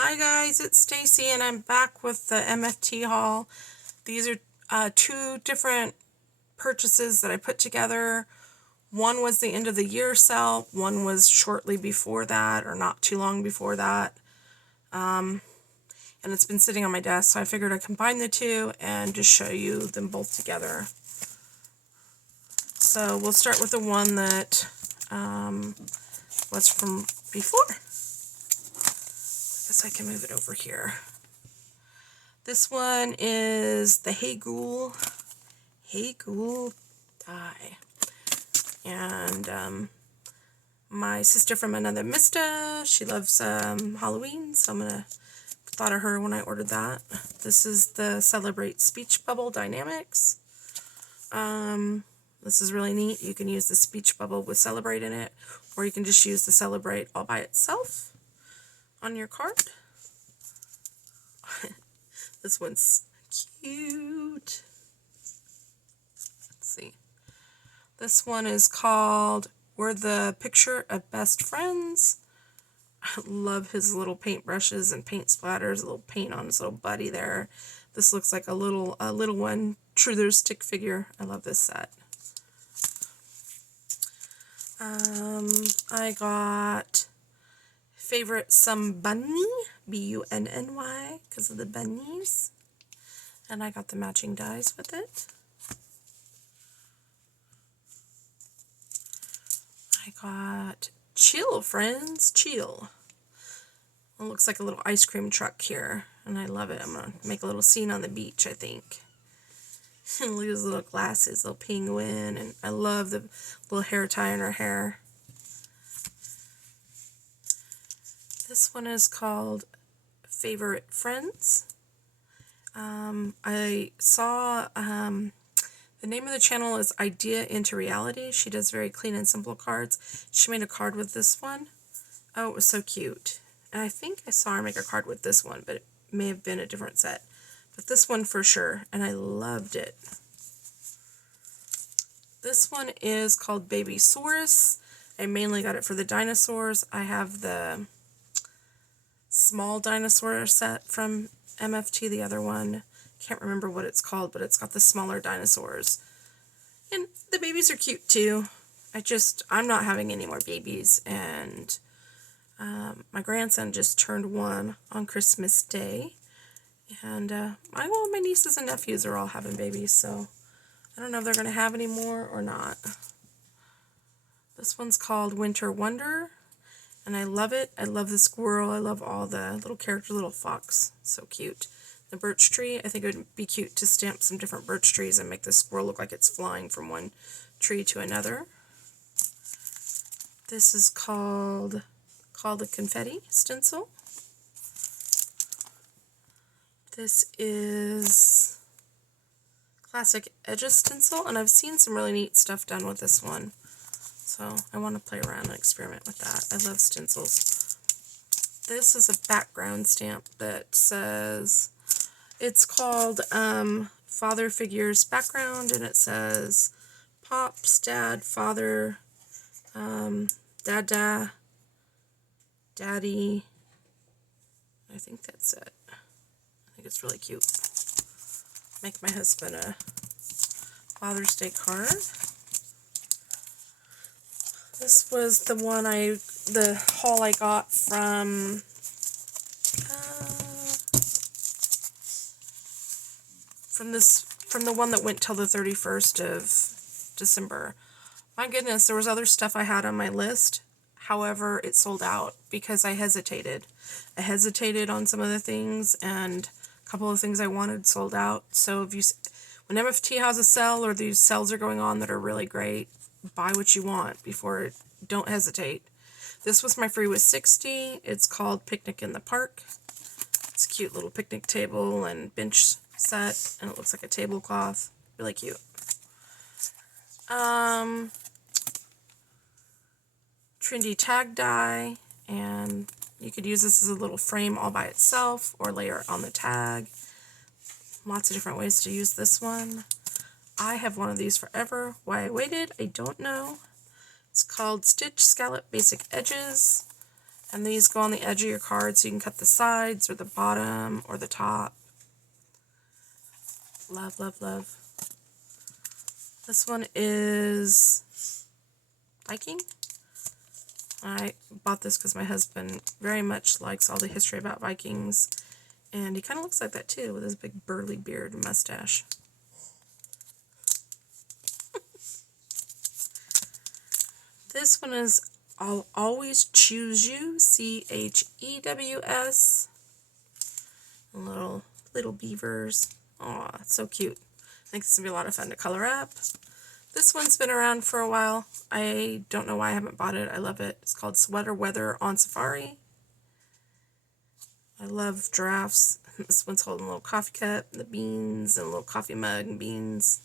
Hi guys, it's Stacey and I'm back with the MFT haul. These are two different purchases that I put together. One was the end of the year sale, one was shortly before that or not too long before that. And it's been sitting on my desk, so I figured I'd combine the two and just show you them both together. So we'll start with the one that was from before. I guess I can move it over here. This one is the Hey Ghoul die. And my sister from another Mista, she loves Halloween, so I'm thought of her when I ordered that. This is the Celebrate Speech Bubble Dynamics. This is really neat. You can use the speech bubble with Celebrate in it, or you can just use the Celebrate all by itself on your card. This one's cute. Let's see. This one is called We're the Picture of Best Friends. I love his little paintbrushes and paint splatters, a little paint on his little buddy there. This looks like a little one, Truther stick figure. I love this set. I got Favorite Some Bunny, B-U-N-N-Y, because of the bunnies. And I got the matching dies with it. I got Chill, Friends, Chill. It looks like a little ice cream truck here, and I love it. I'm going to make a little scene on the beach, I think. And look at his little glasses, little penguin, and I love the little hair tie in her hair. This one is called Favorite Friends. I saw the name of the channel is Idea into Reality. She does very clean and simple cards. She made a card with this one. Oh, it was so cute. And I think I saw her make a card with this one, but it may have been a different set. But this one for sure, and I loved it. This one is called Babysaurus. I mainly got it for the dinosaurs. I have the small dinosaur set from MFT, the other one. Can't remember what it's called, but it's got the smaller dinosaurs. And the babies are cute too. I'm not having any more babies, and my grandson just turned 1 on Christmas Day. And my nieces and nephews are all having babies, so I don't know if they're going to have any more or not. This one's called Winter Wonder, and I love it. I love the squirrel. I love all the little characters, little fox. So cute. The birch tree, I think it would be cute to stamp some different birch trees and make the squirrel look like it's flying from one tree to another. This is called a confetti stencil. This is classic edges stencil, and I've seen some really neat stuff done with this one. So I want to play around and experiment with that. I love stencils. This is a background stamp that says, it's called Father Figures Background, and it says Pops, Dad, Father, Dada, Daddy. I think that's it. I think it's really cute. Make my husband a Father's Day card. This was the haul I got from the one that went till the 31st of December. My goodness, there was other stuff I had on my list. However, it sold out because I hesitated. I hesitated on some of the things, and a couple of things I wanted sold out. So when MFT has a sale or these sales are going on that are really great, buy what you want don't hesitate. This was my free with 60. It's called Picnic in the Park. It's a cute little picnic table and bench set, and it looks like a tablecloth. Really cute. Trendy tag die, and you could use this as a little frame all by itself or layer it on the tag. Lots of different ways to use this one. I have one of these forever. Why I waited, I don't know. It's called Stitch Scallop Basic Edges, And these go on the edge of your card so you can cut the sides or the bottom or the top. Love, love, love. This one is Viking. I bought this because my husband very much likes all the history about Vikings. And he kind of looks like that too, with his big burly beard and mustache. This one is I'll Always Choose You, CHEWS. Little beavers. Aw, it's so cute. I think this will be a lot of fun to color up. This one's been around for a while. I don't know why I haven't bought it. I love it. It's called Sweater Weather on Safari. I love giraffes. This one's holding a little coffee cup, and the beans, and a little coffee mug and beans.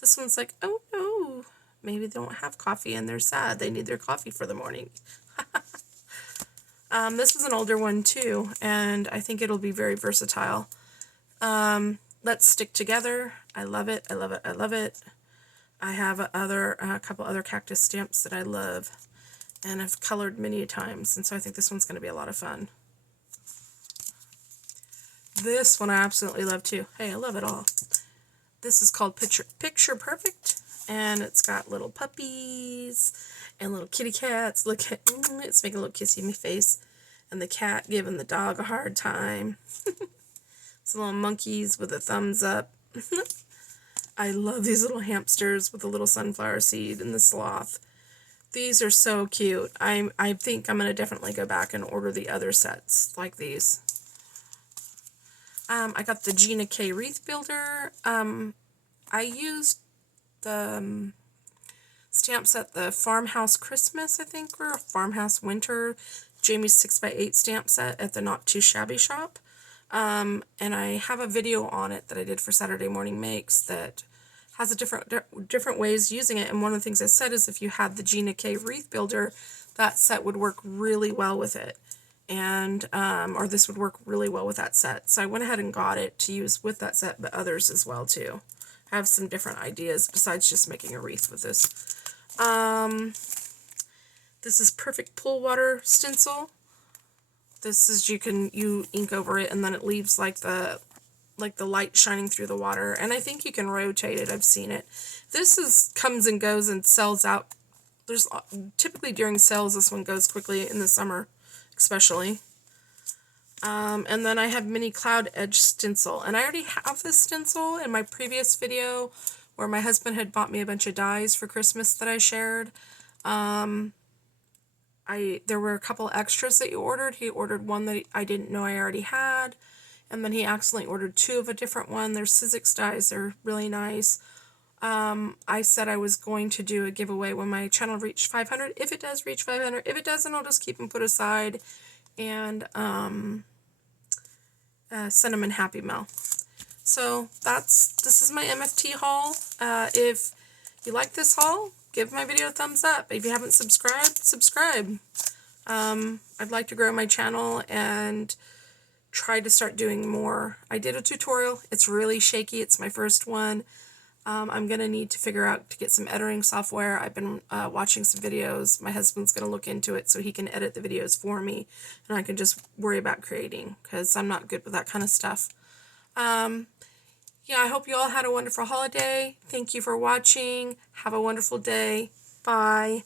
This one's like, oh no, maybe they don't have coffee and they're sad. They need their coffee for the morning. This is an older one too, and I think it'll be very versatile. Let's Stick Together. I love it. I love it. I love it. I have a couple other cactus stamps that I love and I've colored many times, and so I think this one's going to be a lot of fun. This one I absolutely love too. Hey, I love it all. This is called Picture Perfect, and it's got little puppies and little kitty cats. Look at it's making a little kissy me face, and the cat giving the dog a hard time. Some little monkeys with a thumbs up. I love these little hamsters with a little sunflower seed and the sloth. These are so cute. I think I'm going to definitely go back and order the other sets like these. I got the Gina K Wreath Builder. I used the stamp set, the Farmhouse Christmas, I think, or Farmhouse Winter, Jamie's 6x8 stamp set at the Not Too Shabby shop. And I have a video on it that I did for Saturday Morning Makes that has a different ways using it. And one of the things I said is if you had the Gina K Wreath Builder, that set would work really well with it. And, or this would work really well with that set. So I went ahead and got it to use with that set, but others as well too. I have some different ideas besides just making a wreath with this. This is Perfect Pool Water Stencil. This is, you ink over it and then it leaves like the light shining through the water. And I think you can rotate it. I've seen it. This comes and goes and sells out. There's typically during sales, this one goes quickly in the summer, especially. And then I have Mini Cloud Edge Stencil. And I already have this stencil in my previous video where my husband had bought me a bunch of dies for Christmas that I shared. There were a couple extras that he ordered. He ordered one that I didn't know I already had. And then he accidentally ordered two of a different one. They're Sizzix dies. They're really nice. I said I was going to do a giveaway when my channel reached 500. If it does reach 500. If it doesn't, I'll just keep them put aside and send them in Happy Mail. So this is my MFT haul. If you like this haul, give my video a thumbs up. If you haven't subscribed, subscribe. I'd like to grow my channel and try to start doing more. I did a tutorial. It's really shaky. It's my first one. I'm going to need to figure out to get some editing software. I've been watching some videos. My husband's going to look into it so he can edit the videos for me and I can just worry about creating because I'm not good with that kind of stuff. Yeah, I hope you all had a wonderful holiday. Thank you for watching. Have a wonderful day. Bye.